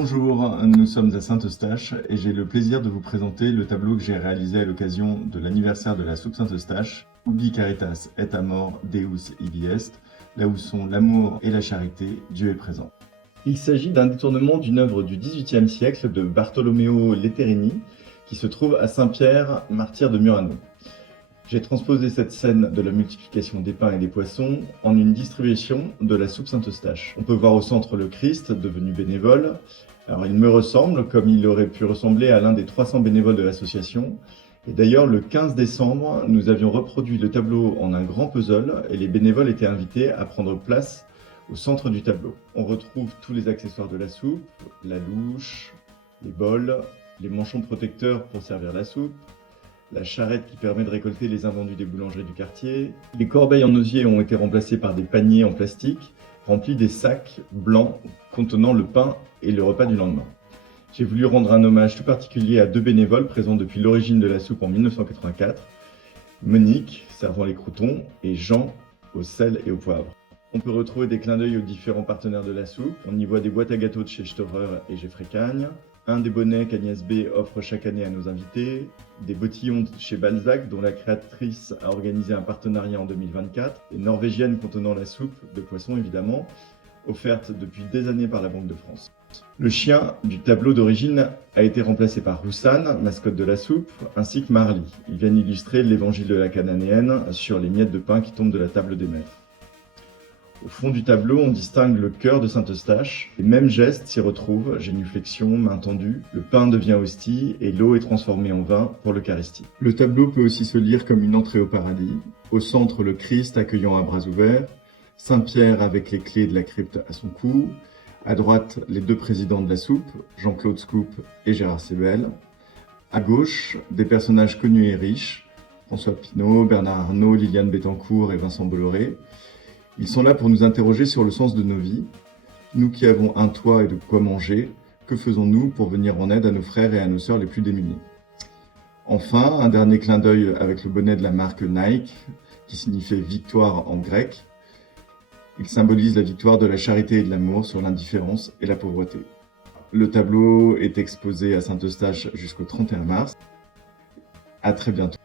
Bonjour, nous sommes à Saint-Eustache et j'ai le plaisir de vous présenter le tableau que j'ai réalisé à l'occasion de l'anniversaire de la soupe Saint-Eustache, Ubi Caritas et Amor Deus ibi est, là où sont l'amour et la charité, Dieu est présent. Il s'agit d'un détournement d'une œuvre du XVIIIe siècle de Bartolomeo Letterini qui se trouve à Saint-Pierre, martyr de Murano. J'ai transposé cette scène de la multiplication des pains et des poissons en une distribution de la soupe Saint-Eustache. On peut voir au centre le Christ, devenu bénévole. Alors il me ressemble, comme il aurait pu ressembler à l'un des 300 bénévoles de l'association. Et d'ailleurs, le 15 décembre, nous avions reproduit le tableau en un grand puzzle et les bénévoles étaient invités à prendre place au centre du tableau. On retrouve tous les accessoires de la soupe, la louche, les bols, les manchons protecteurs pour servir la soupe, la charrette qui permet de récolter les invendus des boulangeries du quartier. Les corbeilles en osier ont été remplacées par des paniers en plastique remplis des sacs blancs contenant le pain et le repas du lendemain. J'ai voulu rendre un hommage tout particulier à deux bénévoles présents depuis l'origine de la soupe en 1984, Monique, servant les croûtons, et Jean, au sel et au poivre. On peut retrouver des clins d'œil aux différents partenaires de la soupe. On y voit des boîtes à gâteaux de chez Storer et Geoffrey Cagne, un des bonnets qu'Agnès B offre chaque année à nos invités, des bottillons de chez Balzac dont la créatrice a organisé un partenariat en 2024, des norvégiennes contenant la soupe de poisson évidemment, offerte depuis des années par la Banque de France. Le chien du tableau d'origine a été remplacé par Roussan, mascotte de la soupe, ainsi que Marly. Ils viennent illustrer l'évangile de la cananéenne sur les miettes de pain qui tombent de la table des maîtres. Au fond du tableau, on distingue le cœur de Saint-Eustache. Les mêmes gestes s'y retrouvent, génuflexion, main tendue. Le pain devient hostie et l'eau est transformée en vin pour l'Eucharistie. Le tableau peut aussi se lire comme une entrée au paradis. Au centre, le Christ accueillant à bras ouverts. Saint-Pierre avec les clés de la crypte à son cou. À droite, les deux présidents de la soupe, Jean-Claude Scoop et Gérard Sebel. À gauche, des personnages connus et riches, François Pinault, Bernard Arnault, Liliane Bettencourt et Vincent Bolloré. Ils sont là pour nous interroger sur le sens de nos vies. Nous qui avons un toit et de quoi manger, que faisons-nous pour venir en aide à nos frères et à nos sœurs les plus démunis? Enfin, un dernier clin d'œil avec le bonnet de la marque Nike, qui signifie victoire en grec. Il symbolise la victoire de la charité et de l'amour sur l'indifférence et la pauvreté. Le tableau est exposé à Saint-Eustache jusqu'au 31 mars. À très bientôt.